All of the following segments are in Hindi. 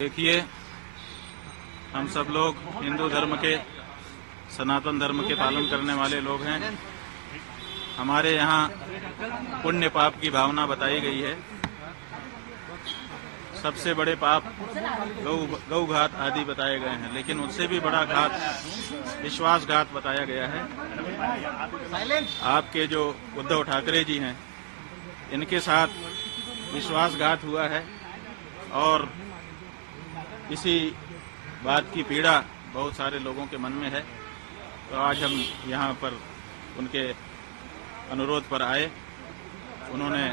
देखिए, हम सब लोग हिंदू धर्म के, सनातन धर्म के पालन करने वाले लोग हैं। हमारे यहाँ पुण्य पाप की भावना बताई गई है। सबसे बड़े पाप गौ घात आदि बताए गए हैं, लेकिन उससे भी बड़ा घात विश्वासघात बताया गया है। आपके जो उद्धव ठाकरे जी हैं, इनके साथ विश्वासघात हुआ है और इसी बात की पीड़ा बहुत सारे लोगों के मन में है। तो आज हम यहाँ पर उनके अनुरोध पर आए, उन्होंने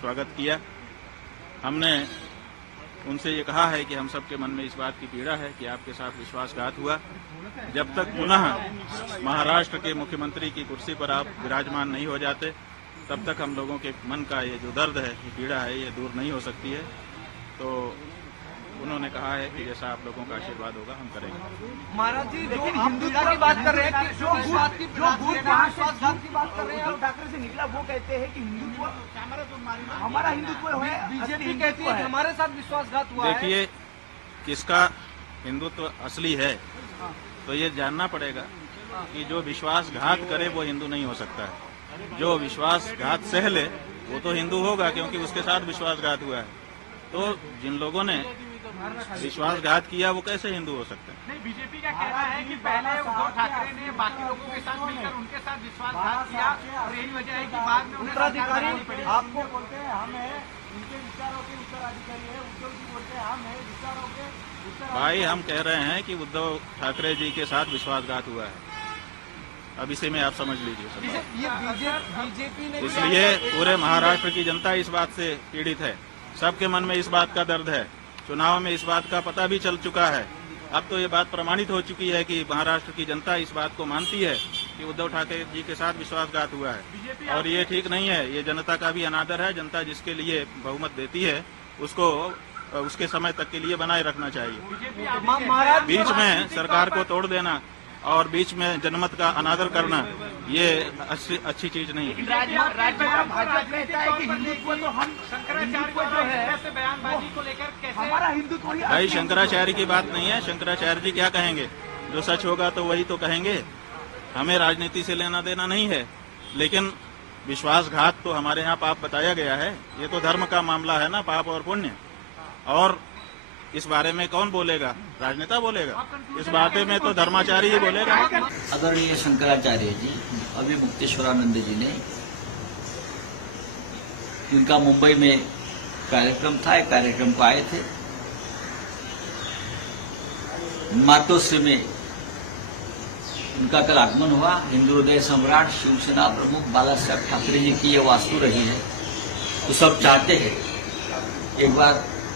स्वागत किया। हमने उनसे ये कहा है कि हम सबके मन में इस बात की पीड़ा है कि आपके साथ विश्वासघात हुआ। जब तक पुनः महाराष्ट्र के मुख्यमंत्री की कुर्सी पर आप विराजमान नहीं हो जाते, तब तक हम लोगों के मन का ये जो दर्द है, ये पीड़ा है, ये दूर नहीं हो सकती है। तो उन्होंने कहा है कि जैसा आप लोगों का आशीर्वाद होगा हम करेंगे। महाराज जी, जो हिंदुत्व की बात कर रहे हैं, जो विश्वासघात की बात कर रहे हैं, उद्धव ठाकरे से निकला, वो कहते हैं कि हिंदुत्व हमारा हिंदुत्व है। बीजेपी कहती है कि हमारे साथ विश्वासघात हुआ है। देखिए, किसका हिंदुत्व असली है तो ये जानना पड़ेगा कि जो विश्वासघात करे वो हिंदू नहीं हो सकता है। जो विश्वासघात सह ले वो तो हिंदू होगा, क्योंकि उसके साथ विश्वासघात हुआ है। तो जिन लोगों ने विश्वासघात किया वो कैसे हिंदू हो सकते हैं? नहीं, बीजेपी का कहना है कि पहले उद्धव ठाकरे ने बाकी लोगों के साथ मिलकर उनके साथ विश्वासघात किया और यही वजह है कि बाद में उत्तराधिकारी आपको बोलते हैं हम हैं, उनके विचारों के उत्तराधिकारी है। उद्धव जी बोलते हैं हम हैं विचारों के उत्तराधिकारी। भाई, हम कह रहे हैं कि उद्धव ठाकरे जी के साथ विश्वासघात हुआ है। अब इसे में आप समझ लीजिए। ये बीजेपी ने, इसलिए पूरे महाराष्ट्र की जनता इस बात से पीड़ित है। सबके मन में इस बात का दर्द है। चुनाव में इस बात का पता भी चल चुका है। अब तो ये बात प्रमाणित हो चुकी है कि महाराष्ट्र की जनता इस बात को मानती है कि उद्धव ठाकरे जी के साथ विश्वासघात हुआ है और ये ठीक नहीं है। ये जनता का भी अनादर है। जनता जिसके लिए बहुमत देती है उसको उसके समय तक के लिए बनाए रखना चाहिए। बीच में सरकार को तोड़ देना और बीच में जनमत का अनादर करना, ये अच्छी चीज नहीं है। भाजपा कहता है कि हिंदुत्व तो हम शंकराचार्य जो है बयानबाजी को लेकर कैसे हमारा हिंदुत्व। भाई, शंकराचार्य की बात नहीं है। शंकराचार्य जी क्या कहेंगे? जो सच होगा तो वही तो कहेंगे। हमें राजनीति से लेना देना नहीं है, लेकिन विश्वासघात तो हमारे यहाँ पाप बताया गया है। ये तो धर्म का मामला है ना, पाप और पुण्य। और इस बारे में कौन बोलेगा? राजनेता बोलेगा। इस बारे में तो धर्माचार्य ही बोलेगा। आदरणीय शंकराचार्य जी, अभी मुक्तेश्वरानंद जी ने, उनका मुंबई में कार्यक्रम था, एक कार्यक्रम को आए थे। मातोश्री में उनका कल आगमन हुआ। हिंदू हृदय सम्राट शिवसेना प्रमुख बाला साहेब ठाकरे जी की ये वास्तु रही है। तो सब चाहते हैं एक बार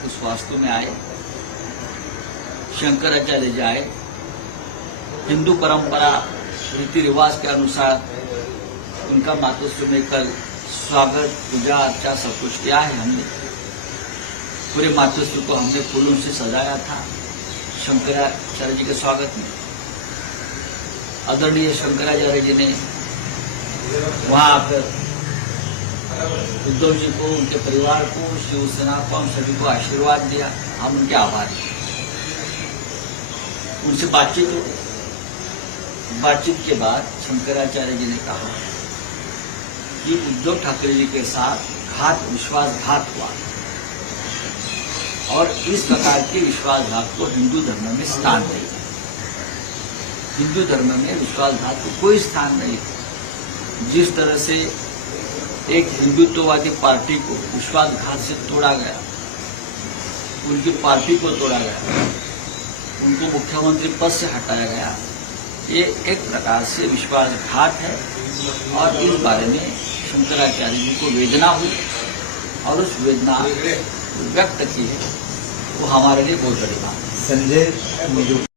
उस वास्तु में आए, शंकराचार्य जी आए। हिंदू परंपरा रीति रिवाज के अनुसार उनका मातोश्री में कल स्वागत, पूजा अर्चा सब कुछ किया है। हमने पूरे मातोश्री को हमने फूलों से सजाया था शंकराचार्य जी के स्वागत में। आदरणीय शंकराचार्य जी ने वहां आकर उद्धव जी को, उनके परिवार को, शिवसेना को, हम सभी को आशीर्वाद दिया। हम उनके आभारी हैं। उनसे बातचीत के बाद शंकराचार्य जी ने कहा कि उद्धव ठाकरे जी के साथ विश्वासघात हुआ और इस प्रकार के विश्वासघात को हिंदू धर्म में स्थान नहीं है। हिंदू धर्म में विश्वासघात को कोई स्थान नहीं है। जिस तरह से एक हिंदुत्ववादी पार्टी को विश्वासघात से तोड़ा गया, उनकी पार्टी को तोड़ा गया, उनको मुख्यमंत्री पद से हटाया गया, ये एक प्रकार से विश्वासघात है। और इस बारे में शंकराचार्य जी को वेदना हुई और उस वेदना व्यक्त की है, वो हमारे लिए बहुत बड़ी बात है। संजय